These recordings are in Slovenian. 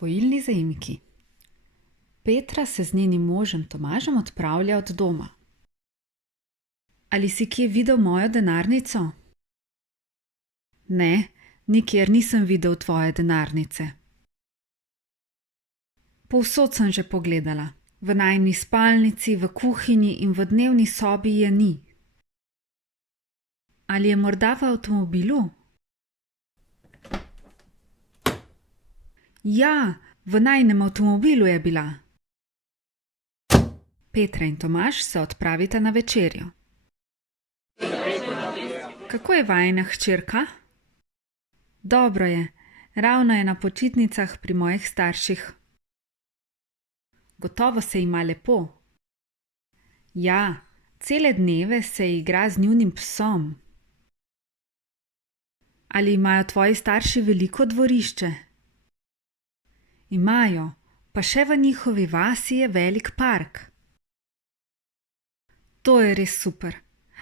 Svojilni zaimki. Petra se z njenim možem Tomažem odpravlja od doma. Ali si kje videl mojo denarnico? Ne, nikjer nisem videl tvoje denarnice. Povsod sem že pogledala. V najini spalnici, v kuhinji in v dnevni sobi je ni. Ali je morda v avtomobilu? Ja, v najinem avtomobilu je bila. Petra in Tomaž se odpravita na večerjo. Kako je vajina hčerka? Dobro je, ravno je na počitnicah pri mojih starših. Gotovo se ima lepo. Ja, cele dneve se igra z njunim psom. Ali imajo tvoji starši veliko dvorišče? Imajo, pa še v njihovi vasi je velik park. To je res super.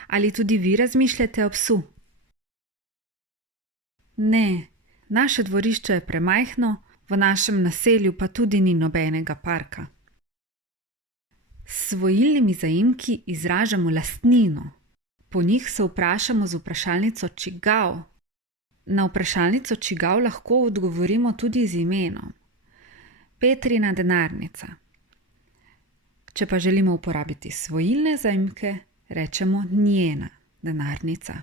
Ali tudi vi razmišljate o psu? Ne, naše dvorišče je premajhno, v našem naselju pa tudi ni nobenega parka. S svojilnimi zaimki izražamo lastnino. Po njih se vprašamo z vprašalnico čigav. Na vprašalnico čigav lahko odgovorimo tudi z imenom. Petrina denarnica. Če pa želimo uporabiti svojilne zaimke, rečemo njena denarnica.